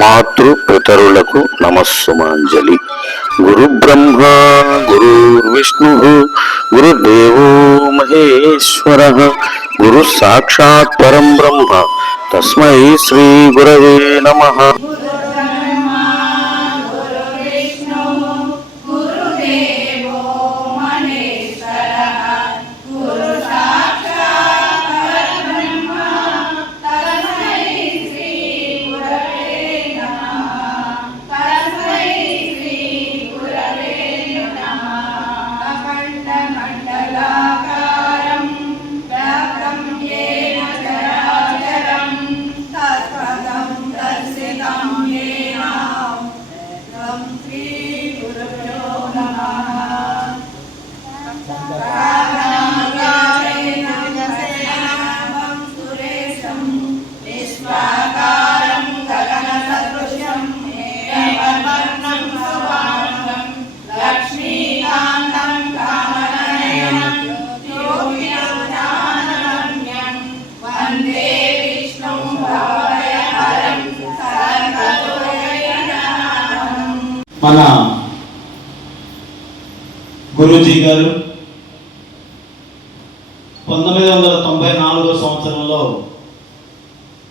మాతృ పితరులకు నమస్సుమాంజలి. గురు బ్రహ్మ గురుర్విష్ణు గురుదేవో మహేశ్వర గురు సాక్షాత్ పరం బ్రహ్మ తస్మై శ్రీ గురవే నమః. మన గురూజీ గారు 1994 సంవత్సరంలో,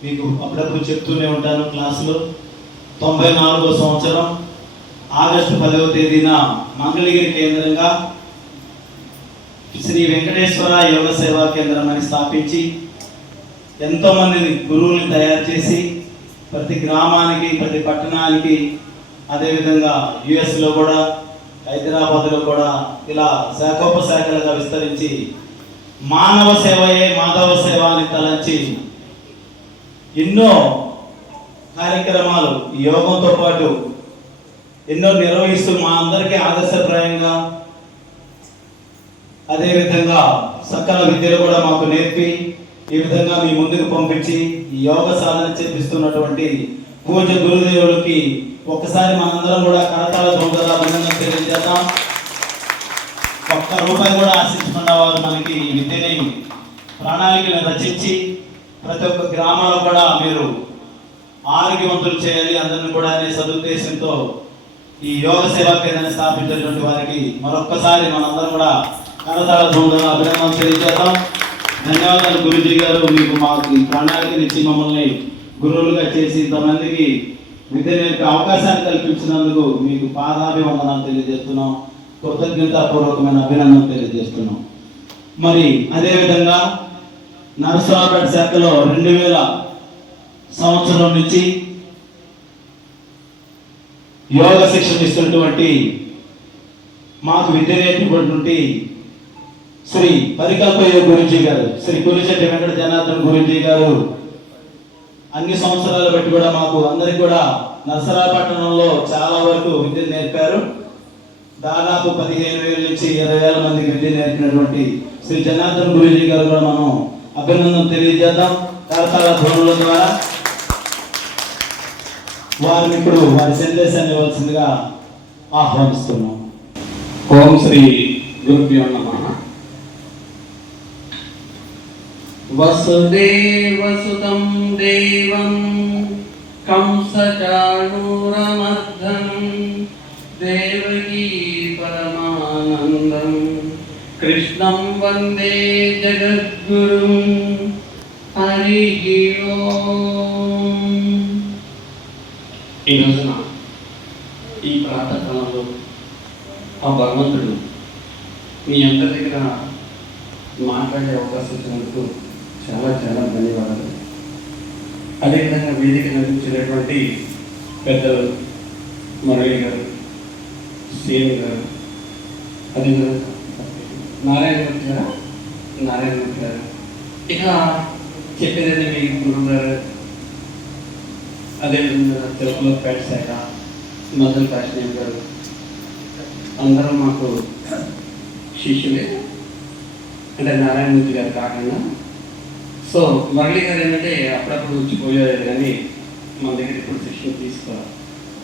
మీకు అప్పుడప్పుడు చెప్తూనే ఉంటాను క్లాసులో, 94 సంవత్సరం ఆగస్టు 10వ తేదీన మంగళగిరి కేంద్రంగా శ్రీ వెంకటేశ్వర యోగ సేవా కేంద్రం అని స్థాపించి ఎంతోమందిని గురువుల్ని తయారు చేసి ప్రతి గ్రామానికి ప్రతి పట్టణానికి, అదేవిధంగా యుఎస్లో కూడా, హైదరాబాద్లో కూడా ఇలా శాఖోపశాఖలుగా విస్తరించి మానవ సేవయే మాధవ సేవ అని తలంచి ఎన్నో కార్యక్రమాలు యోగంతో పాటు ఎన్నో నిర్వహిస్తూ మా అందరికీ ఆదర్శప్రాయంగా, అదేవిధంగా సకల విద్యలు కూడా మాకు నేర్పి ఈ విధంగా మీ ముందుకు పంపించి ఈ యోగ సాధన చేపిస్తున్నటువంటి పూజ్య గురుదేవులకి ఒక్కసారి మనందరం కూడా కరతాళ ధ్వనులతో అభినందన తెలియజేద్దాం. ఒక్క రూపాయి కూడా ఆశించకుండా వారు మనకి ఈ విద్యని ప్రణాళికను రచించి ప్రతి ఒక్క గ్రామాల్లో కూడా మీరు ఆరోగ్యవంతులు చేయాలి అందరిని కూడా అనే సదుద్దేశంతో ఈ యోగ సేవా కేంద్రాన్ని స్థాపించినటువంటి వారికి మరొక్కసారి మనందరం కూడా కరతాళ ధ్వనులతో అభినందన తెలియజేద్దాం. ధన్యవాదాలు గురూజీ గారు, మీకు మాకు ఈ ప్రణాళికను ఇచ్చి మమ్మల్ని గురువులుగా చేసి ఇంతమందికి విద్య నేర్పే అవకాశాన్ని కల్పించినందుకు మీకు పాదాభివందనాలు తెలియజేస్తున్నాం. కృతజ్ఞతాపూర్వకమైన అభినందన తెలియజేస్తున్నాం. మరి అదేవిధంగా నరసరావుపేట శాఖలో 2000 సంవత్సరం నుంచి యోగ శిక్షణ ఇస్తున్నటువంటి, మాకు విద్య నేర్పినటువంటి శ్రీ పరికల్పయోగ గురూజీ గారు, శ్రీ కురిశెట్టి వెంకట జనార్దన్ గురూజీ గారు అన్ని సంవత్సరాలు బట్టి కూడా మాకు అందరికి కూడా నరసరావుపట్టణంలో చాలా వరకు విద్య నేర్పారు. దాదాపు 15,000 నుంచి 20,000 మందికి విద్య నేర్పినటువంటి శ్రీ జనార్దన్ గురూజీ గారు కూడా మనం అభినందన తెలియజేద్దాం కరతాళ ధ్వనుల ద్వారా. వారిని ఇప్పుడు వారి సందేశాన్ని ఇవ్వాల్సిందిగా ఆహ్వానిస్తున్నాం. ఓం శ్రీ గురుభ్యో నమః. వసుదేవసుతం దేవం కంసచాణూరమర్ధనం దేవకీ పరమానందం కృష్ణం వందే జగద్గురుం. హరి ఓం. ఈ రోజున ఈ ప్రాతకాలంలో ఆ భగవంతుడు మీ అందరి దగ్గర మాట్లాడే అవకాశం ఇచ్చినందుకు చాలా చాలా ధన్యవాదాలు. అదేవిధంగా వేదిక నడిపించినటువంటి పెద్దలు మురళి గారు, సీఎం గారు, అదేవిధంగా నారాయణమూర్తి గారు, ఇక చెప్పేదండి మీ గురువు గారు, అదేవిధంగా తిరుపతిపేట శాఖ మధుర కాశ్మీర్ గారు, అందరూ మాకు శిష్యులే. అంటే నారాయణమూర్తి గారు కాకుండా సో మురళి గారు ఏంటంటే అప్పుడప్పుడు వచ్చిపోయారు, కానీ మన దగ్గర ఇప్పుడు శిక్షణ తీసుకోవాలి.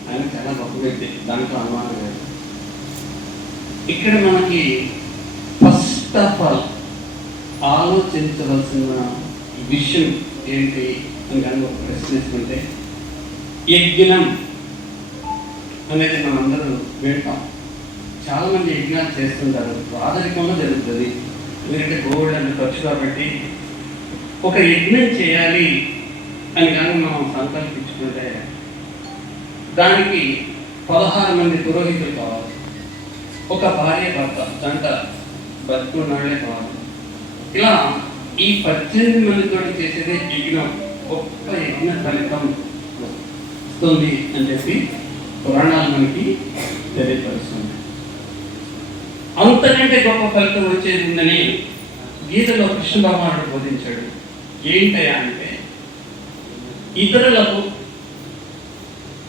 ఆయన చాలా గొప్ప వ్యక్తి, దాంట్లో అనుమానం లేదు. ఇక్కడ మనకి ఫస్ట్ ఆఫ్ ఆల్ ఆలోచించవలసిన విషయం ఏంటి అని కానీ ఒక ప్రశ్నిస్తుంటే యజ్ఞం అనేది మనందరూ వింటాం. చాలామంది యజ్ఞాలు చేస్తుంటారు, రాజరికంలో జరుగుతుంది. ఎందుకంటే గోల్డ్ అంటే ఖర్చు కాబట్టి ఒక యజ్ఞం చేయాలి అని కానీ మనం సంకల్పించుకుంటే దానికి 16 మంది పురోహితులు కావాలి. ఒక భార్య భర్త జంట బతుకున్నాళ్లే కావాలి. ఇలా ఈ 18 మందితో చేసేదే యజ్ఞం. గొప్ప యజ్ఞ ఫలితం వస్తుంది అని చెప్పి పురాణాలు మనకి తెలియపరుస్తుంది. అంతకంటే గొప్ప ఫలితం వచ్చేది ఉందని గీతలో కృష్ణ భగవానుడు బోధించాడు. ఏంటయా అంటే, ఇతరులకు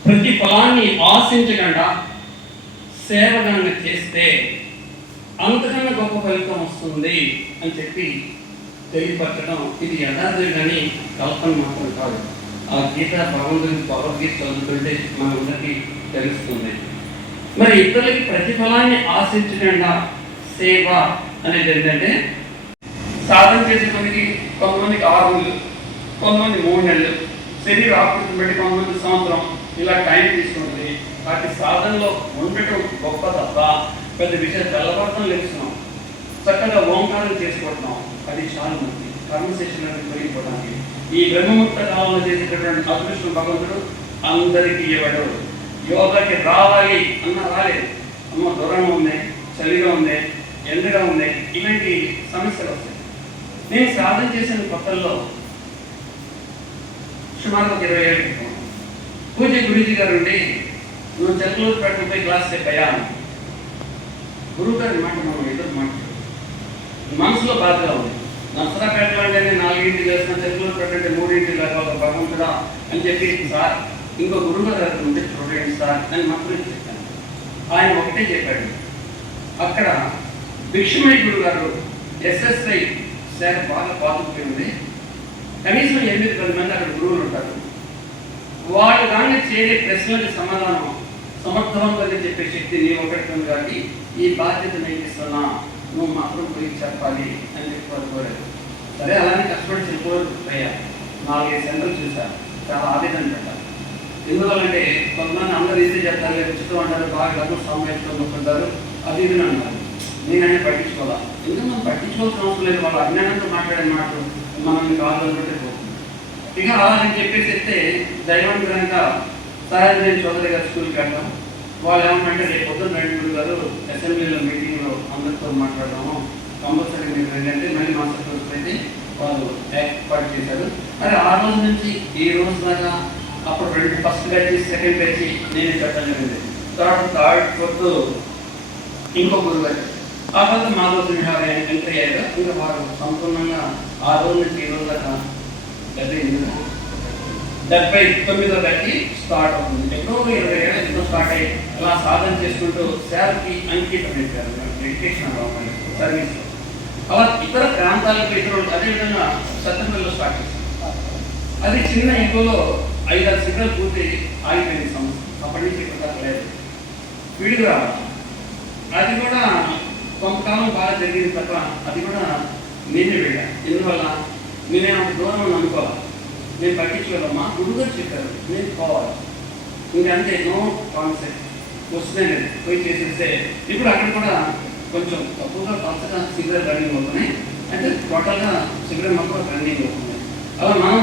ప్రతిఫలాన్ని ఆశించకుండా సేవగాన్ని చేస్తే అంతకన్నా గొప్ప ఫలితం వస్తుంది అని చెప్పి తెలియపరచడం. ఇది యథార్థం కానీ కల్పన మాత్రం కాదు. ఆ గీత భగవంతుని భగవద్గీత చదువుతుంటే మనందరికీ తెలుస్తుంది. మరి ఇతరులకి ప్రతిఫలాన్ని ఆశించకుండా సేవ అనేది ఏంటంటే, సాధన చేసే మనకి కొంతమందికి 6 నెలలు, కొంతమంది 3 నెలలు, శరీర ఆకృతిని బట్టి కొంతమంది సంవత్సరం, ఇలా టైం తీసుకుంటుంది. వాటి సాధనలో ఉండటం గొప్ప తప్ప పెద్ద విషయాలు తెల్లబడటం లేస్తున్నాం, చక్కగా ఓంకారం చేసుకుంటున్నాం. అది చాలా మంది కర్మశేషన్ అనేది పెరిగిపోవడానికి. ఈ బ్రహ్మముక్త కాలంలో చేసేటటువంటి అదృష్టం భగవంతుడు అందరికీ ఇవ్వడు. యోగాకి రావాలి అన్న రాలేదు. అమ్మ దూరంగా ఉన్నాయి, చలిగా ఉంది, ఎండగా ఉంది, ఇలాంటి సమస్యలు వస్తాయి. నేను సాధన చేసిన కొత్తల్లో సుమారు 20 ఏళ్ళ క్రితం పూజ గురుజీ గారు ఉండి, నువ్వు చెట్లూరు పెట్టుకుంటే క్లాస్ చెప్పాయా? గురువు గారి మాట మనం ఎదురు మాట్లాడు మనసులో బాధగా ఉంది. నర్సరాపేటలో అంటే నేను 4 వేసిన, చెట్లూరు పెట్టంటే 3 లేకపోతే భగవంతుడా అని చెప్పి, సార్ ఇంకో గురువు గారు ఉంటే చూడండి సార్ అని మాత్రమే చెప్పాను. ఆయన ఒకటే చెప్పాడు. అక్కడ భిక్షమయ్య గురువు గారు SSI శాఖ బాగా పాతుకుపోయింది. కనీసం 8-10 మంది అక్కడ గురువులు ఉంటారు. వాళ్ళు కానీ చేరే ప్రశ్నలకు సమాధానం సమర్థవంతంగా చెప్పే శక్తి నీ ఒకటి ఉంది. కాబట్టి ఈ బాధ్యత నేను ఇస్తున్నా, నువ్వు మాత్రం పోయి చెప్పాలి అని చెప్పి కోరారు. సరే అలానే కష్టపడి చెప్పిపోయా. 4-5 సెంటర్లు చూశారు. చాలా ఆవేదన పెట్టారు. ఎందువల్లంటే కొంతమంది అందరూ ఈజీ చెప్తారు, ఉచితం అంటారు, బాగా డబ్బులు సంపాదించుకుంటారు, అది ఇది అన్నారు. నేననే పట్టించుకోవాలా? ఎందుకు మనం పట్టించుకోవాల్సిన అవసరం లేదు. వాళ్ళు అజ్ఞానంతో మాట్లాడే మాటలు మనల్ని కావాలనుకుంటే పోతుంది. ఇక అలా అని చెప్పేసి అయితే దైవంగా సాయంత్రం చౌదరి గారు స్కూల్కి వెళ్తాం. వాళ్ళు ఏమంటే రేపు పొద్దున్న 2 గారు అసెంబ్లీలో మీటింగ్లో అందరితో మాట్లాడదాము, కంపల్సరీ మీరు ఏంటంటే మళ్ళీ మాస్టర్ క్లాస్ అయితే వాళ్ళు ఏర్పాటు చేశారు. మరి ఆ రోజు నుంచి ఈ రోజు దాకా అప్పుడు 2 ఫస్ట్ బ్యాచ్, సెకండ్ బ్యాచ్ నేనే చెప్పడం జరిగింది. థర్డ్ ఫోర్త్ ఇంకో గురువు గారు. ఆ తర్వాత మాధవ ఎంట్రీ అయ్యారు. ఇంకా వారు సంపూర్ణంగా ఆ రోజు నుంచి ఈ రోజు దాకా 79వ బ్యాచ్ స్టార్ట్ అవుతుంది. ఎప్పుడో 20 ఏళ్ళ క్రితం స్టార్ట్ అయ్యి అలా సాధన చేసుకుంటూ సేవకి అంకితం పెట్టారు. Dedication service. అలా ఇతర ప్రాంతాలకు ఇతరులు అదేవిధంగా సత్యపల్లిలో స్టార్ట్ చేశారు. అది చిన్న ఇంట్లో 5-6 సిగ్నల్ పూర్తి ఆగిపోయింది సమస్య. అప్పటి నుంచి ఇక్కడ లేదు, విడిగా అది కూడా కొంతకాలం బాగా జరిగింది తప్ప అది కూడా నేనే వెళ్ళా. ఎందువల్ల నేనేమో దూరం అనుకోవాలి, నేను పట్టించుకోవాలమ్మా. గురువుగారు చెప్పారు నేను పోవాలి, ఇంకంతే, నో కాన్సెప్ట్ వస్తున్నాయి లేదు పోయి చేసేస్తే. ఇప్పుడు అక్కడ కూడా కొంచెం తక్కువగా కొత్తగా సిగరెట్ రన్నింగ్ అవుతున్నాయి, అంటే టోటల్గా సిగరెట్ మొత్తం రన్నింగ్ అవుతుంది. అలా మనం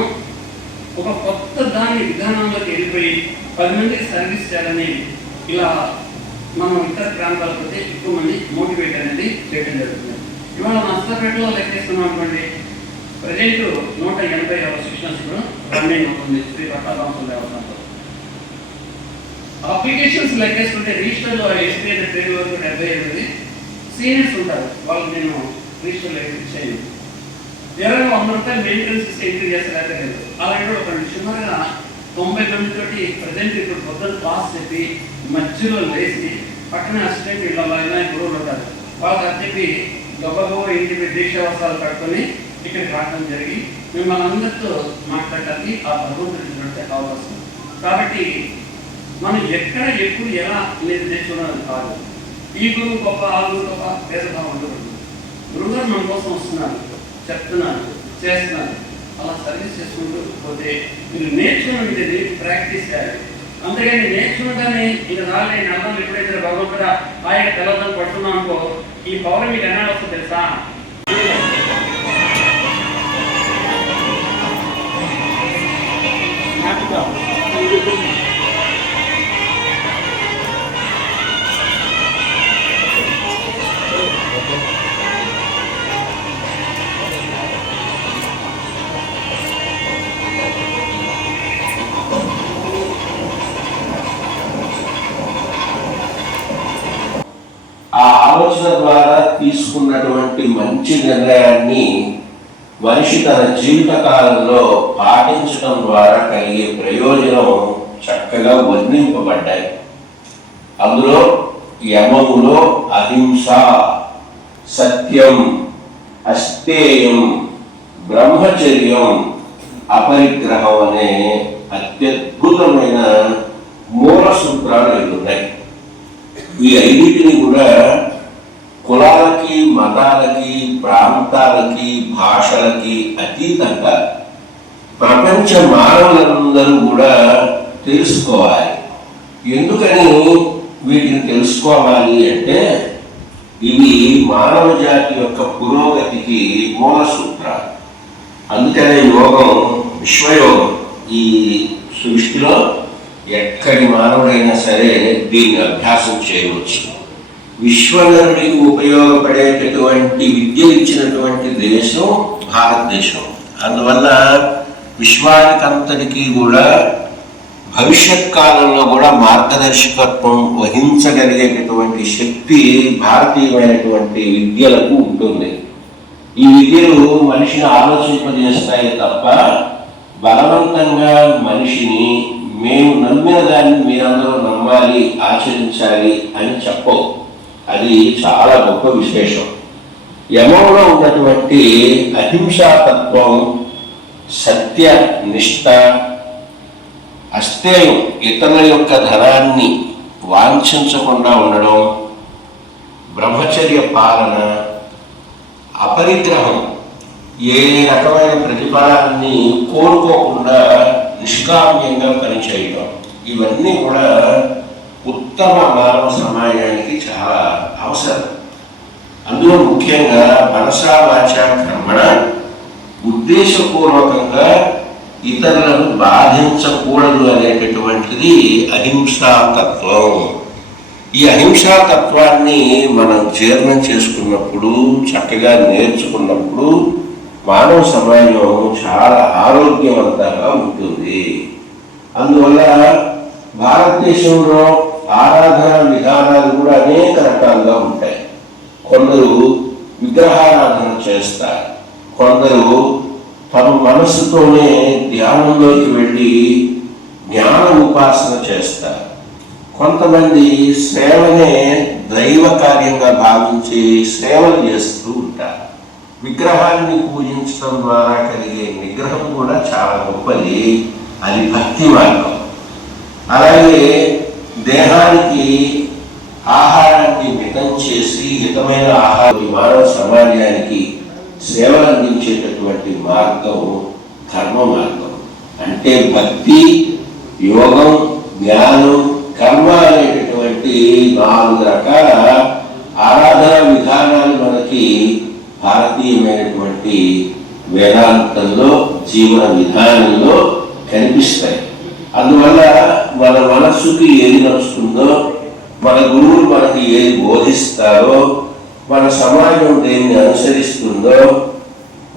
ఒక కొత్త దాని విధానంలోకి వెళ్ళిపోయి 10 మందికి సర్వీస్ చేయాలని ఇలా మనం ఇతర ప్రాంతాలకు పోతే ఎక్కువ మంది మోటివేట్ అనేది చేయడం జరుగుతుంది. ఇవాళ నర్సరాపేటలో లెక్కేస్తున్నాం అనుకోండి, ప్రజెంట్ 180 శిక్షణ రన్నింగ్ అవుతుంది శ్రీ పట్టాభాసం దేవస్థానంలో. అప్లికేషన్స్ లెక్కేసుకుంటే రిజిస్టర్లో ఎస్పీ ట్రైన్ వరకు 78 సీనియర్స్ ఉంటారు. వాళ్ళు నేను రిజిస్టర్లో చేయను. 100 రూపాయలు మెయింటెనెన్స్ ఇస్తే ఎంట్రీ చేస్తారు. లేదు అలాంటి ఒక సుమారుగా 99 తోటి ప్రజెంట్ ఇప్పుడు పొద్దున క్లాస్ చెప్పి మధ్యలో లేచి పక్కన అసిస్టెంట్ ఇళ్ళలో గురువులు ఉంటారు. వాళ్ళకి అది చెప్పి గొప్ప ఇంటి దీక్ష వస్త్రాలు కట్టుకొని ఇక్కడికి రావడం జరిగి మిమ్మల్ని అందరితో మాట్లాడటానికి ఆ భగవంతుడి అవకాశం. కాబట్టి మనం ఎక్కడ ఎప్పుడు ఎలా లేదు తెచ్చుకోవడం కాదు. ఈ గురువు గొప్ప, ఆ గురువు గొప్ప భేదభావం ఉండకూడదు. గురువుగారు మన కోసం వస్తున్నారు, చెప్తున్నారు, చేస్తున్నారు. అలా సర్వీస్ చేసుకుంటూ పోతే మీరు నేర్చుకునేది ప్రాక్టీస్ కాదు. అంతేగాని నేర్చుకుంటానే ఇక రాలే నల్లం ఎప్పుడైతే భగవంతుడా ఆయన తెల్లదం పడుతున్నాం అనుకో, ఈ పౌరం మీకు ఎన్నాడు వస్తుంది తెలుసా? ఆ ఆలోచన ద్వారా తీసుకున్నటువంటి మంచి నిర్ణయాన్ని మనిషి తన జీవిత కాలంలో పాటించడం ద్వారా కలిగే ప్రయోజనం చక్కగా వర్ణింపబడ్డాయి. అందులో యమములో అహింస, సత్యం, అస్తేయం, బ్రహ్మచర్యం, అపరిగ్రహం అనే అత్యద్భుతమైన మూల సూత్రాలు ఉన్నాయి. ఈ ఐదింటిని కూడా కులాలకి, మతాలకి, ప్రాంతాలకి, భాషలకి అతీతంగా ప్రపంచ మానవులందరూ కూడా తెలుసుకోవాలి. ఎందుకని వీటిని తెలుసుకోవాలి అంటే ఇవి మానవ జాతి యొక్క పురోగతికి మూల సూత్రాలు. అందుకనే యోగం, విశ్వయోగం ఈ సృష్టిలో ఎక్కడి మానవుడైనా సరే దీన్ని అభ్యాసం చేయవచ్చు. విశ్వనరుడికి ఉపయోగపడేటటువంటి విద్య ఇచ్చినటువంటి దేశం భారతదేశం. అందువల్ల విశ్వానికంతటికీ కూడా భవిష్యత్ కాలంలో కూడా మార్గదర్శకత్వం వహించగలిగేటటువంటి శక్తి భారతీయమైనటువంటి విద్యలకు ఉంటుంది. ఈ విద్యలు మనిషిని ఆలోచింపజేస్తాయి తప్ప బలవంతంగా మనిషిని మేము నమ్మిన దాన్ని మీరందరూ నమ్మాలి, ఆచరించాలి అని చెప్పవు. అది చాలా గొప్ప విశేషం. యమంలో ఉన్నటువంటి అహింసాతత్వం, సత్య నిష్ఠ, అస్తేయం, ఇతరుల యొక్క ధనాన్ని వాంఛించకుండా ఉండడం, బ్రహ్మచర్య పాలన, అపరిగ్రహం, ఏ రకమైన ప్రతిఫలాన్ని కోరుకోకుండా నిష్కామ్యంగా పనిచేయడం, ఇవన్నీ కూడా ఉత్తమ మానవ సమాజానికి చాలా అవసరం. అందులో ముఖ్యంగా మనసా వాచా కర్మణ ఉద్దేశపూర్వకంగా ఇతరులను బాధించకూడదు అనేటటువంటిది అహింసాతత్వం. ఈ అహింసాతత్వాన్ని మనం జీర్ణం చేసుకున్నప్పుడు, చక్కగా నేర్చుకున్నప్పుడు మానవ సమాజం చాలా ఆరోగ్యవంతంగా ఉంటుంది. అందువల్ల భారతదేశంలో ఆరాధన విధానాలు కూడా అనేక రకాలుగా ఉంటాయి. కొందరు విగ్రహారాధన చేస్తారు, కొందరు తమ మనస్సుతోనే ధ్యానంలోకి వెళ్ళి జ్ఞాన ఉపాసన చేస్తారు, కొంతమంది సేవనే దైవ కార్యంగా భావించి సేవలు చేస్తూ ఉంటారు. విగ్రహాన్ని పూజించడం ద్వారా కలిగే నిగ్రహం కూడా చాలా గొప్పది, అది భక్తి మార్గం. అలాగే దేహానికి ఆహారాన్ని మితం చేసి హితమైన ఆహారం మానవ సమాజానికి సేవలు అందించేటటువంటి మార్గం కర్మ మార్గం. అంటే భక్తి, యోగం, జ్ఞానం, కర్మ అనేటటువంటి 4 రకాల ఆరాధన విధానాలు మనకి భారతీయమైనటువంటి వేదాంతంలో, జీవన విధానంలో కనిపిస్తాయి. అందువల్ల మన మనస్సుకి ఏది నడుస్తుందో, మన గురువులు మనకి ఏది బోధిస్తారో, మన సమాజం దేన్ని అనుసరిస్తుందో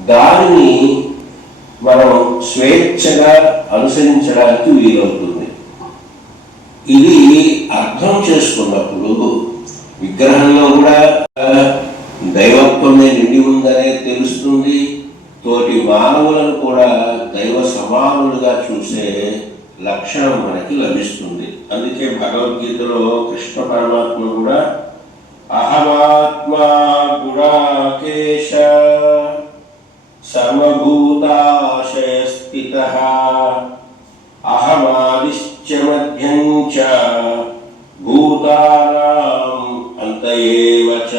దానిని మనం స్వేచ్ఛగా అనుసరించడానికి వీలవుతుంది. ఇది అర్థం చేసుకున్నప్పుడు విగ్రహంలో కూడా దైవత్వమే నిండి ఉందనే తెలుస్తుంది. తోటి మానవులను కూడా దైవ సమానులుగా చూసే లక్షణం మనకి లభిస్తుంది. అందుకే భగవద్గీతలో కృష్ణ పరమాత్మ కూడా అహమాత్మా గుడాకేశ సర్వభూతాశయ స్థితః అహమాదిశ్చ మధ్యం చ భూతానాం అంత ఏవ చ.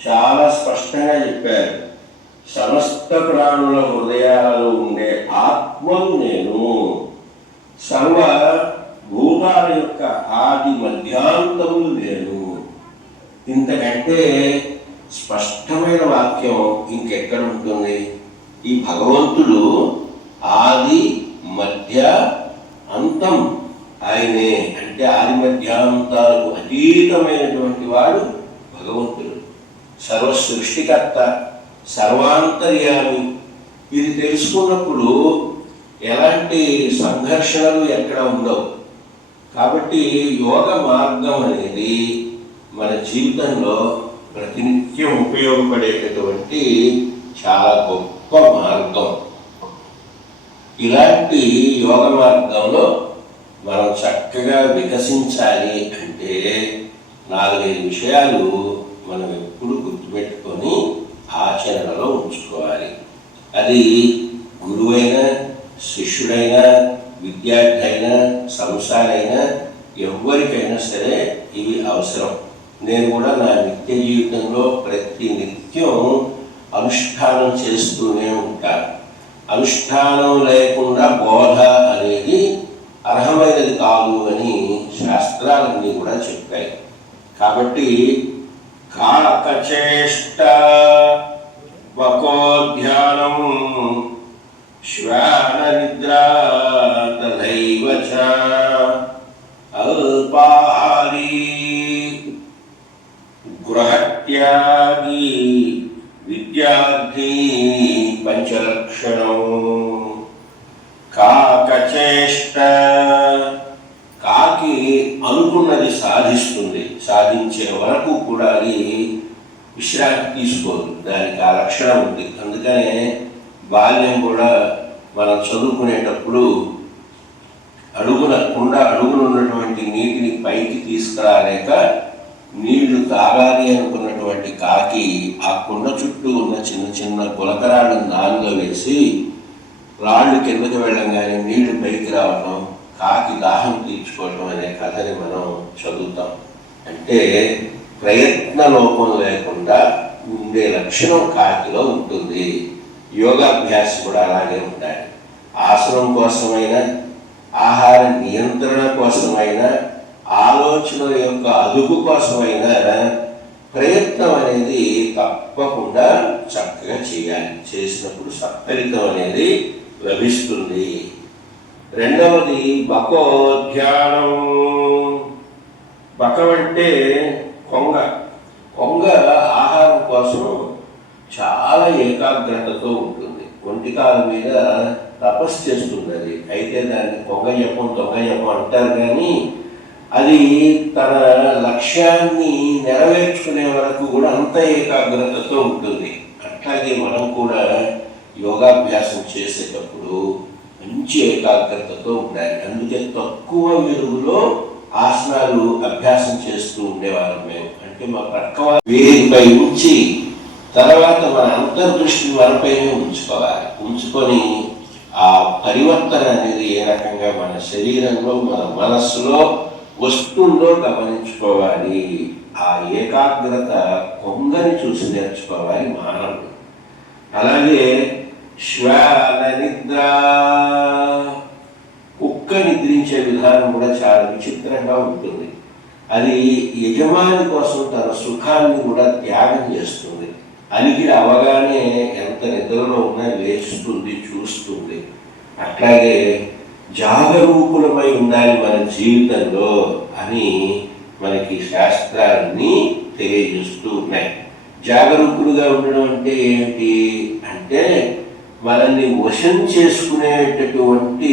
చాలా స్పష్టంగా చెప్పారు. సమస్త సమస్త ప్రాణుల హృదయాలలో ఉండే ఆత్మను నేను, సర్వ భూతాల యొక్క ఆది మధ్యాంతములు నేను. ఇంతకంటే స్పష్టమైన వాక్యం ఇంకెక్కడ ఉంటుంది? ఈ భగవంతుడు ఆది మధ్య అంతం ఆయనే. అంటే ఆది మధ్యాంతాలకు అతీతమైనటువంటి వాడు భగవంతుడు, సర్వ సృష్టికర్త, సర్వాంతర్యామి. ఇది తెలుసుకున్నప్పుడు ఎలాంటి సంఘర్షణలు ఎక్కడ ఉండవు. కాబట్టి యోగ మార్గం అనేది మన జీవితంలో ప్రతినిత్యం ఉపయోగపడేటటువంటి చాలా గొప్ప మార్గం. ఇలాంటి యోగ మార్గంలో మనం చక్కగా వికసించాలి అంటే 4-5 విషయాలు మనం ఎప్పుడు గుర్తుపెట్టుకొని ఆచరణలో ఉంచుకోవాలి. అది గురువైనా, శిష్యుడైనా, విద్యార్థి అయినా, సంసారైనా, ఎవరికైనా సరే ఇవి అవసరం. నేను కూడా నా నిత్య జీవితంలో ప్రతి నిత్యం అనుష్ఠానం చేస్తూనే ఉంటాను. అనుష్ఠానం లేకుండా బోధ అనేది అర్హమైనది కాదు అని శాస్త్రాలన్నీ కూడా చెప్పాయి. కాబట్టి కాకచేష్ట వకోధ్యానం శ్వాన నిద్రా తథైవ చ అల్పాహారీ గృహత్యాగి విద్యార్థి పంచలక్షణం. కాకచేష్ట, కాకి అనుకున్నది సాధిస్తుంది, సాధించే వరకు కూడా అది విశ్రాంతి తీసుకోదు. దానికి ఆ లక్షణం ఉంది. అందుకనే బాల్యం కూడా మనం చదువుకునేటప్పుడు అడుగునున్నటువంటి నీటిని పైకి తీసుకురాలేక నీళ్లు తాగాలి అనుకున్నటువంటి కాకి ఆ కుండ చుట్టూ ఉన్న చిన్న చిన్న గులకరాళ్ళను దానిలో వేసి రాళ్ళు కిందకి వెళ్ళంగానే నీళ్లు పైకి రావటం, కాకి దాహం తీర్చుకోవటం అనే కథని మనం చదువుతాం. అంటే ప్రయత్న లోపం లేకుండా ఉండే లక్షణం కాకిలో ఉంటుంది. యోగాభ్యాసం కూడా అలాగే ఉండాలి. ఆసనం కోసమైనా, ఆహార నియంత్రణ కోసమైనా, ఆలోచన యొక్క అదుపు కోసమైనా ప్రయత్నం అనేది తప్పకుండా చక్కగా చేయాలి. చేసినప్పుడు సత్ఫలితం అనేది లభిస్తుంది. రెండవది బకోధ్యానం. బకం అంటే కొంగ. కొంగ ఆహారం కోసం చాలా ఏకాగ్రతతో ఉంటుంది. ఒంటికాల మీద తపస్సు చేస్తుంది అది. అయితే దాన్ని కొంగ జపం, దొంగ జపం అంటారు. కానీ అది తన లక్ష్యాన్ని నెరవేర్చుకునే వరకు కూడా అంత ఏకాగ్రతతో ఉంటుంది. అట్లాగే మనం కూడా యోగాభ్యాసం చేసేటప్పుడు మంచి ఏకాగ్రతతో ఉండాలి. అందుకే తక్కువ వెలుగులో ఆసనాలు అభ్యాసం చేస్తూ ఉండేవాళ్ళం మేము. అంటే మా పక్క వేదికపై ఉంచి తర్వాత మన అంతర్దృష్టి మనపైనే ఉంచుకోవాలి. ఉంచుకొని ఆ పరివర్తన అనేది ఏ రకంగా మన శరీరంలో, మన మనస్సులో వస్తుందో గమనించుకోవాలి. ఆ ఏకాగ్రత కొంగని చూసి నేర్చుకోవాలి మానవుడు. అలాగే శ్వాన నిద్ర, కుక్క నిద్రించే విధానం కూడా చాలా విచిత్రంగా ఉంటుంది. అది యజమాని కోసం తన సుఖాన్ని కూడా త్యాగం చేస్తుంది. అలిగిడి అవగానే ఎంత నిద్రలో ఉన్నా లేచుతుంది, చూస్తుంది. అట్లాగే జాగరూకులమై ఉండాలి మన జీవితంలో అని మనకి శాస్త్రాలన్నీ తెలియజేస్తూ ఉన్నాయి. జాగరూకులుగా ఉండడం అంటే ఏంటి అంటే మనల్ని వశం చేసుకునేటటువంటి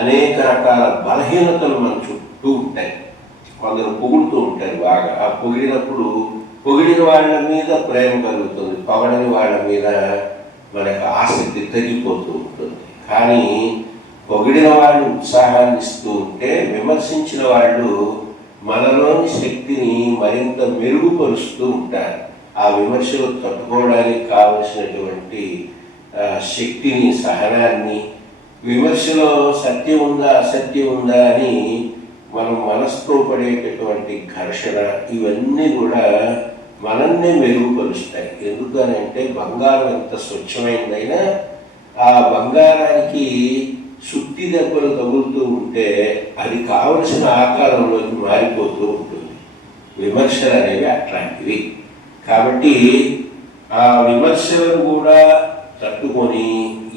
అనేక రకాల బలహీనతలు మన చుట్టూ ఉంటాయి. కొందరు పొగుడుతూ ఉంటారు బాగా. ఆ పొగిడినప్పుడు పొగిడిన వాళ్ళ మీద ప్రేమ కలుగుతుంది, పొగడని వాళ్ళ మీద మనకు ఆసక్తి తగ్గిపోతూ ఉంటుంది. కానీ పొగిడిన వాళ్ళు ఉత్సాహాన్ని ఇస్తూ ఉంటే విమర్శించిన వాళ్ళు మనలోని శక్తిని మరింత మెరుగుపరుస్తూ ఉంటారు. ఆ విమర్శలు తట్టుకోవడానికి కావలసినటువంటి శక్తిని, సహనాన్ని, విమర్శలో సత్యం ఉందా అసత్యం ఉందా అని మనం మనసుతో పడేటటువంటి ఘర్షణ, ఇవన్నీ కూడా మనల్ని మెరుగుపరుస్తాయి. ఎందుకనంటే బంగారం ఎంత స్వచ్ఛమైనదైనా ఆ బంగారానికి సుత్తి దెబ్బలు తగులుతూ ఉంటే అది కావలసిన ఆకారంలోకి మారిపోతూ ఉంటుంది. విమర్శలు అనేవి అట్లాంటివి. కాబట్టి ఆ విమర్శలను కూడా తట్టుకొని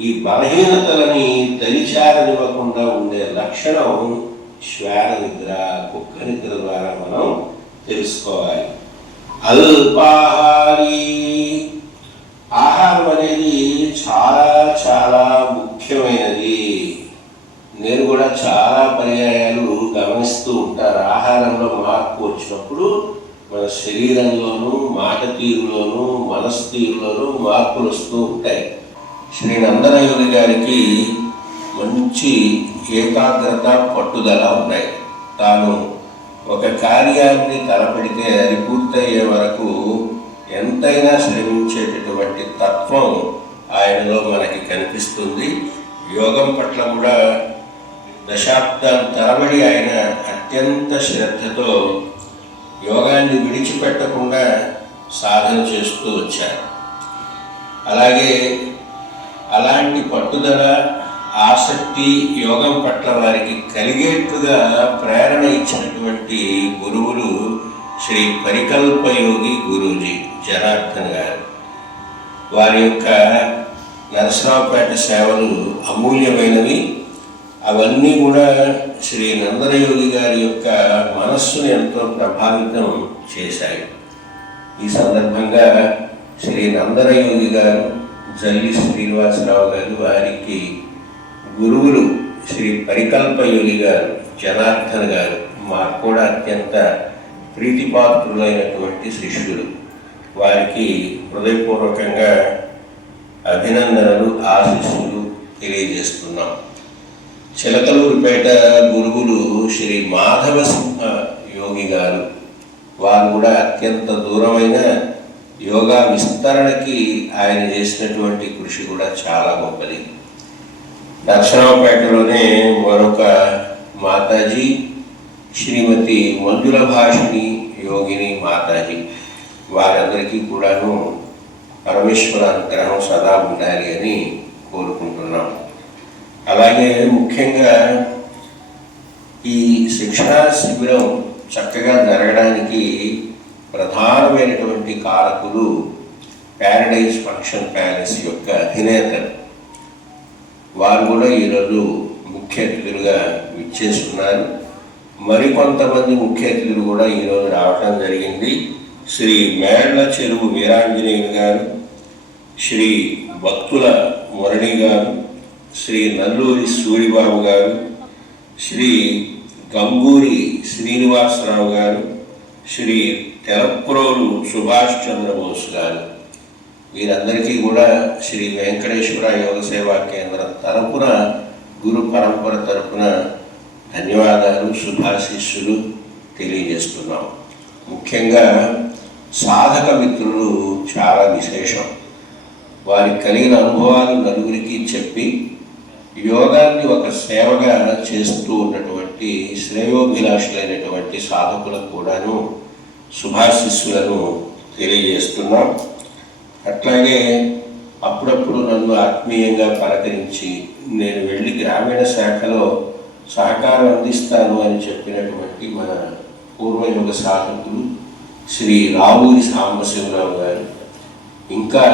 ఈ బలహీనతలని దరిచారనివ్వకుండా ఉండే లక్షణం శ్వాన నిద్ర, కుక్క నిద్ర ద్వారా మనం తెలుసుకోవాలి. అల్పాహారి, ఆహారం అనేది చాలా చాలా ముఖ్యమైనది. నేను కూడా చాలా పర్యాయాలు గమనిస్తూ ఉంటాను. ఆహారంలో మార్పు వచ్చినప్పుడు మన శరీరంలోనూ, మాట తీరులోనూ, మనసు తీరులోనూ మార్పులు వస్తూ ఉంటాయి. శ్రీ నందనయోగి గారికి మంచి ఏకాగ్రత, పట్టుదల ఉన్నాయి. తాను ఒక కార్యాన్ని తలపెడితే అది పూర్తయ్యే వరకు ఎంతైనా శ్రమించేటటువంటి తత్వం ఆయనలో మనకి కనిపిస్తుంది. యోగం పట్ల కూడా దశాబ్దాల తరబడి ఆయన అత్యంత శ్రద్ధతో యోగాన్ని విడిచిపెట్టకుండా సాధన చేస్తూ వచ్చారు. అలాగే అలాంటి పట్టుదల, ఆసక్తి యోగం పట్ల వారికి కలిగేట్టుగా ప్రేరణ ఇచ్చినటువంటి గురువులు శ్రీ పరికల్పయోగి గురూజీ జనార్దన్ గారు. వారి యొక్క నరసరావుపేట సేవలు అమూల్యమైనవి. అవన్నీ కూడా శ్రీ నందనయోగి గారి యొక్క మనస్సును ఎంతో ప్రభావితం చేశాయి. ఈ సందర్భంగా శ్రీ నందనయోగి గారు, జల్లి శ్రీనివాసరావు గారు, వారికి గురువులు శ్రీ పరికల్పయోగి గారు, జనార్దన్ గారు మాకు కూడా అత్యంత ప్రీతిపాత్రులైనటువంటి శిష్యులు. వారికి హృదయపూర్వకంగా అభినందనలు, ఆశీస్సులు తెలియజేస్తున్నాం. చిలకలూరుపేట గురువులు శ్రీ మాధవ సింహ యోగి గారు. వారు కూడా అత్యంత దూరమైన యోగా విస్తరణకి ఆయన చేసినటువంటి కృషి కూడా చాలా గొప్పది. దక్షిణాపేటలోనే మరొక మాతాజీ శ్రీమతి మంజుల భాషిణి యోగిని మాతాజీ. వారందరికీ కూడాను పరమేశ్వర అనుగ్రహం సదా ఉండాలి అని కోరుకుంటున్నాం. అలాగే ముఖ్యంగా ఈ శిక్షణా శిబిరం చక్కగా జరగడానికి ప్రధానమైనటువంటి కారకులు ప్యారడైజ్ ఫంక్షన్ ప్యాలెస్ యొక్క అధినేతలు. వారు కూడా ఈరోజు ముఖ్య అతిథులుగా విచ్చేస్తున్నారు. మరికొంతమంది ముఖ్య అతిథులు కూడా ఈరోజు రావటం జరిగింది. శ్రీ మేళ్ల చెరువు వీరాంజనేయులు గారు, శ్రీ భక్తుల మురళి గారు, శ్రీ నల్లూరి సూరిబాబు గారు, శ్రీ గంగూరి శ్రీనివాసరావు గారు, శ్రీ తెలప్రోలు సుభాష్ చంద్రబోస్ గారు. వీరందరికీ కూడా శ్రీ వెంకటేశ్వర యోగ సేవా కేంద్రం తరపున, గురు పరంపర తరపున ధన్యవాదాలు, శుభాశీస్సులు తెలియజేస్తున్నాం. ముఖ్యంగా సాధక మిత్రులు చాలా విశేషం. వారికి కలిగిన అనుభవాలు నలుగురికి చెప్పి యోగాన్ని ఒక సేవగా చేస్తూ ఉన్నటువంటి శ్రేయోభిలాషులైనటువంటి సాధకులకు కూడాను శుభాశీస్సులను తెలియజేస్తున్నాం. అట్లాగే అప్పుడప్పుడు నన్ను ఆత్మీయంగా పలకరించి నేను వెళ్ళి గ్రామీణ శాఖలో సహకారం అందిస్తాను అని చెప్పినటువంటి మన పూర్వయుగ సాధకులు శ్రీ రావూరి సాంబశివరావు గారు, ఇంకా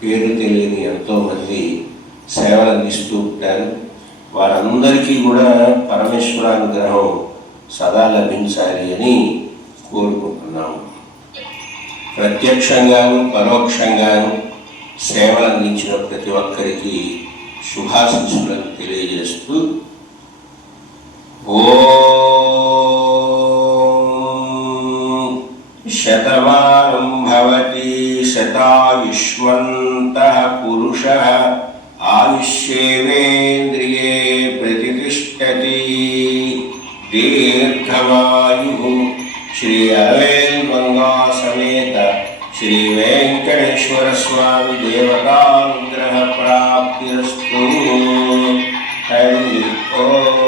పేరు తెలియని ఎంతోమంది సేవలు అందిస్తూ ఉంటారు. వారందరికీ కూడా పరమేశ్వరానుగ్రహం సదా లభించాలి అని కోరుకుంటున్నాము. ప్రత్యక్షంగాను పరోక్షంగాను సేవలు అందించిన ప్రతి ఒక్కరికి శుభాశీస్సులను తెలియజేస్తూ శతవారం భవతి శతాయుష్మంతః పురుషః ఆయుష్యేవేంద్రియే ప్రతిష్ఠతి దీర్ఘమాయుః. శ్రీ అరవేల్ మంగా సమేత శ్రీ వెంకటేశ్వర స్వామి దేవతానుగ్రహ ప్రాప్తిరస్తు. హరి ఓం.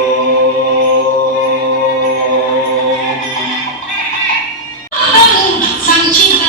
సంచిత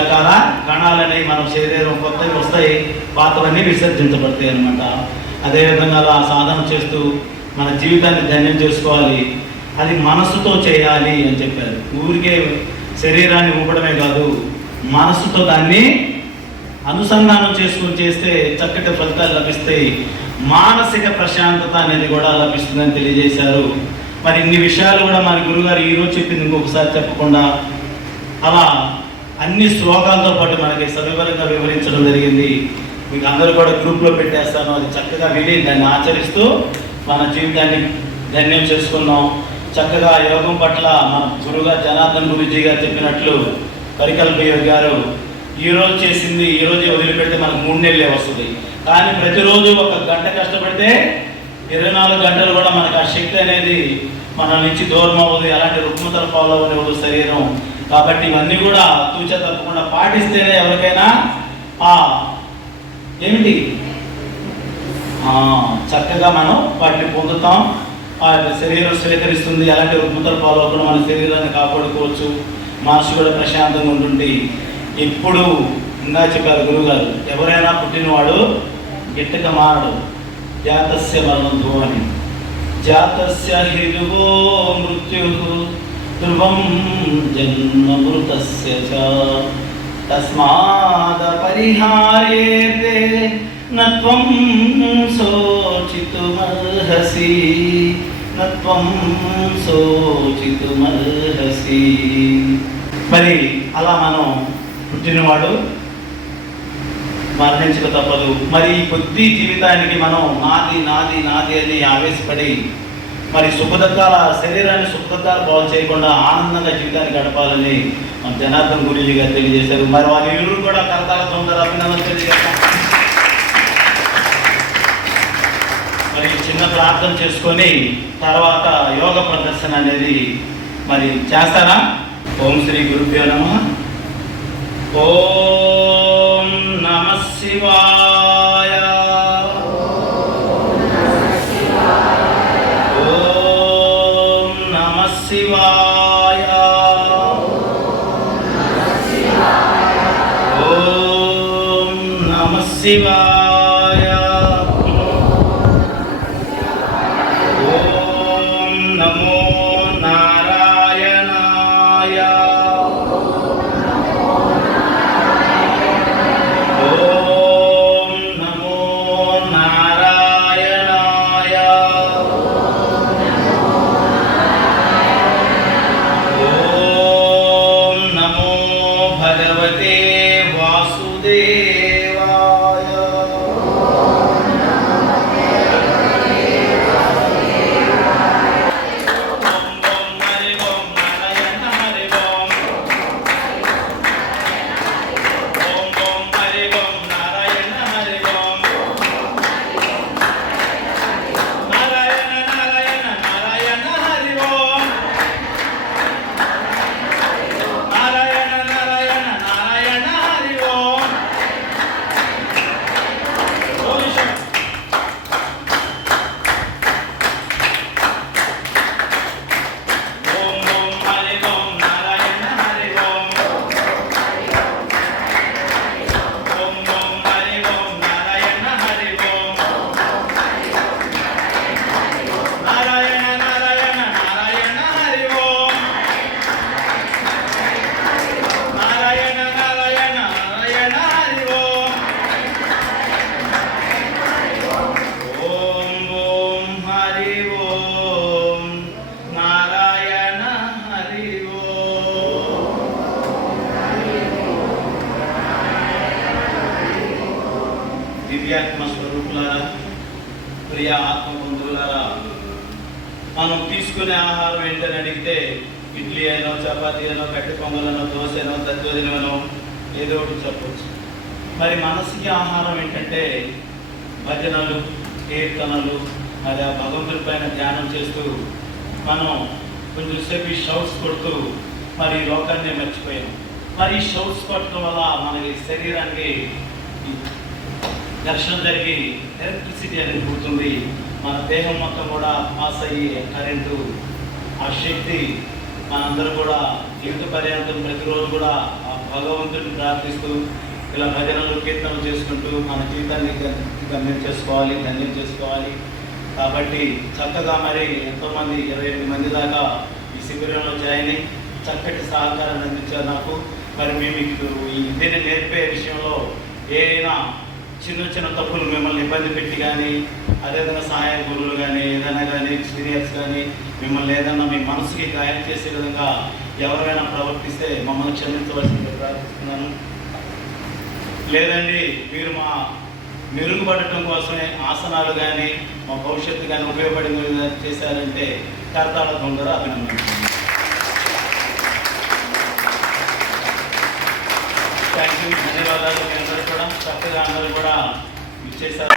రకాల కణాలు అనేవి మన శరీరం కొత్తవి వస్తాయి, పాతవన్నీ విసర్జించబడతాయి అనమాట. అదేవిధంగా అలా సాధన చేస్తూ మన జీవితాన్ని ధన్యం చేసుకోవాలి. అది మనసుతో చేయాలి అని చెప్పారు. ఊరికే శరీరాన్ని ఊపడమే కాదు, మనసుతో దాన్ని అనుసంధానం చేసుకుని చేస్తే చక్కటి ఫలితాలు లభిస్తాయి. మానసిక ప్రశాంతత అనేది కూడా లభిస్తుందని తెలియజేశారు. మరి ఇన్ని విషయాలు కూడా మన గురుగారు ఈరోజు చెప్పింది ఇంకొకసారి చెప్పకుండా అలా అన్ని శ్లోకాలతో పాటు మనకి సవివరంగా వివరించడం జరిగింది. మీకు అందరూ కూడా గ్రూప్లో పెట్టేస్తాను, అది చక్కగా విని దాన్ని ఆచరిస్తూ మన జీవితాన్ని ధన్యం చేసుకుందాం. చక్కగా యోగం పట్ల మన గురుగారు జనార్దన్ గురూజీ గారు చెప్పినట్లు పరికల్ప యోగి గారు ఈరోజు చేసింది ఈరోజే వదిలిపెడితే మనకు 3 నెలలే వస్తుంది. కానీ ప్రతిరోజు 1 గంట కష్టపడితే 24 గంటలు కూడా మనకు ఆ శక్తి అనేది మన నుంచి దూరం అవ్వదు. అలాంటి రుగ్మతల పాలవనివ్వదు శరీరం. కాబట్టి ఇవన్నీ కూడా తూచా తప్పకుండా పాటిస్తేనే ఎవరికైనా ఏమిటి చక్కగా మనం వాటిని పొందుతాం. ఆ శరీరం స్వీకరిస్తుంది. అలాంటి రుగ్మతల పాలవకుండా మన శరీరాన్ని కాపాడుకోవచ్చు. మనసు కూడా ప్రశాంతంగా ఉంటుంది. ఎప్పుడు ఇంకా చెప్పారు గురువుగారు, ఎవరైనా పుట్టినవాడు గిట్టగా మారడు. జాతస్య మరణంతో అని, జాతస్య హృదువో మృత్యు ధ్రువం జన్మమృతస్య చ తస్మాద పరిహార్యేతే నత్వం శోచితుమర్హసి నత్వం శోచితుమర్హసి. మరి అలా మనం పుట్టినవాడు మరణించక తప్పదు. మరి ఈ కొద్ది జీవితానికి మనం నాది నాది నాది అని ఆవేశపడి మరి సుఖదుఖాల శరీరాన్ని సుఖదుఖాలు బాగు చేయకుండా ఆనందంగా జీవితాన్ని గడపాలని మన జనార్దన్ గురూజీ గారు తెలియజేశారు. మరి వారి ఇరువురు కూడా కరతాలతో ఉంటారు. అభినందన తెలియజేస్తాం. మరి చిన్న ప్రార్థన చేసుకొని తర్వాత యోగ ప్రదర్శన అనేది మరి చేస్తారా? ఓం శ్రీ గురుభ్యో నమః. ఓం నమః శివాయ. ఓం నమః శివాయ. ఓం నమః శివాయ. ఓం నమో నారాయణాయ. ఓం నమో నారాయణాయ. ఓం నమో భగవతే వాసుదేవాయ. దివ్యాత్మ స్వరూపులారా, ప్రియ ఆత్మ బంధువులారా, మనం తీసుకునే ఆహారం ఏంటని అడిగితే ఇడ్లీ అయినో చపాతీ అయినో కట్టె పొంగలనో దోశ అయినో దద్దోజనమనో ఏదో ఒకటి చెప్పవచ్చు. మరి మనసుకి ఆహారం ఏంటంటే భజనలు, కీర్తనలు, మరి ఆ భగవంతుడి పైన ధ్యానం చేస్తూ మనం కొంచెం సేపు ఈ షౌట్స్ కొడుతూ మరి ఈ లోకాన్ని మర్చిపోయాం. మరి ఈ షౌట్స్ కొట్టడం వల్ల మనకి శరీరానికి ఘర్షణ జరిగి ఎలక్ట్రిసిటీ అనేది పుడుతుంది. మన దేహం మొత్తం కూడా పాస్ అయ్యి కరెంటు ఆ శక్తి మనందరూ కూడా జీవిత పర్యంతం ప్రతిరోజు కూడా ఆ భగవంతుడిని ప్రార్థిస్తూ ఇలా భజనలు కీర్తనలు చేసుకుంటూ మన జీవితాన్ని గమ్యం చేసుకోవాలి, ధన్యం చేసుకోవాలి. కాబట్టి చక్కగా మరి ఎంతోమంది 28 మంది దాకా ఈ శిబిరంలో జాయిన్ అయ్యి చక్కటి సహకారాన్ని అందించారు నాకు. మరి మేము ఈ విద్యను నేర్పే విషయంలో ఏదైనా చిన్న చిన్న తప్పులు మిమ్మల్ని ఇబ్బంది పెట్టి కానీ, అదేవిధంగా సహాయ గురువులు కానీ, ఏదైనా కానీ సీనియర్స్ కానీ మిమ్మల్ని ఏదైనా మీ మనసుకి గాయం చేసే విధంగా ఎవరైనా ప్రవర్తిస్తే మమ్మల్ని క్షమించవలసిందిగా ప్రార్థిస్తున్నాను. లేదండి మీరు మా మెరుగుపడటం కోసమే ఆసనాలు కానీ మా భవిష్యత్తు కానీ ఉపయోగపడిన చేశారంటే కర్తాళ ద్వారా అభినందన. థ్యాంక్ యూ, ధన్యవాదాలు. మీ అందరూ కూడా చక్కగా అందరూ కూడా ఇచ్చేసారు.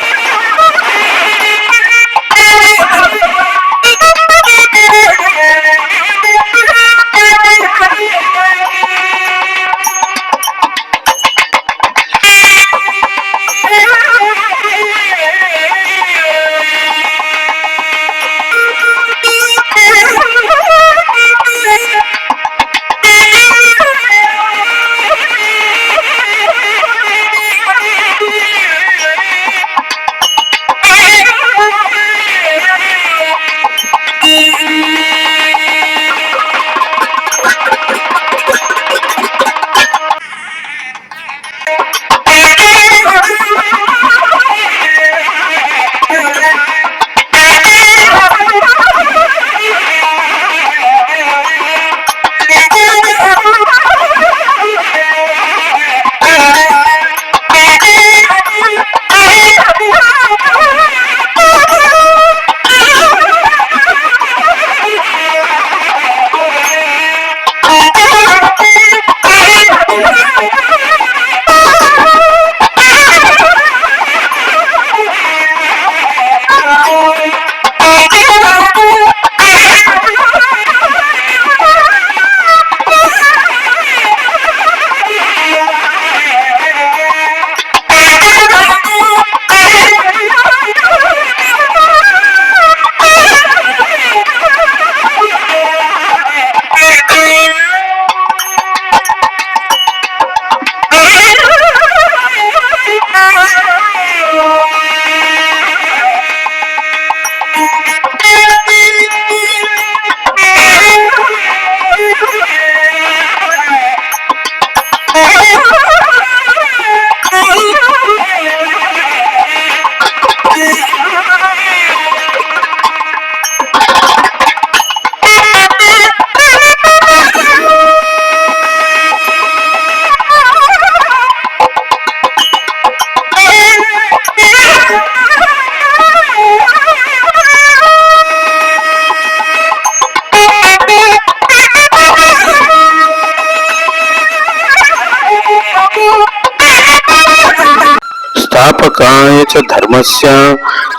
స్థాపకాయ చ ధర్మస్య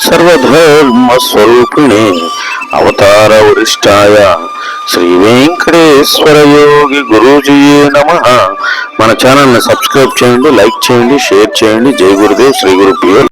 సర్వధర్మస్వరూపిణే అవతార వరిష్టాయ శ్రీ వెంకటేశ్వర యోగి గురూజీయే నమః. మన ఛానల్ని సబ్స్క్రైబ్ చేయండి, లైక్ చేయండి, షేర్ చేయండి. జై గురుదేవ్, శ్రీ గురుభ్యో.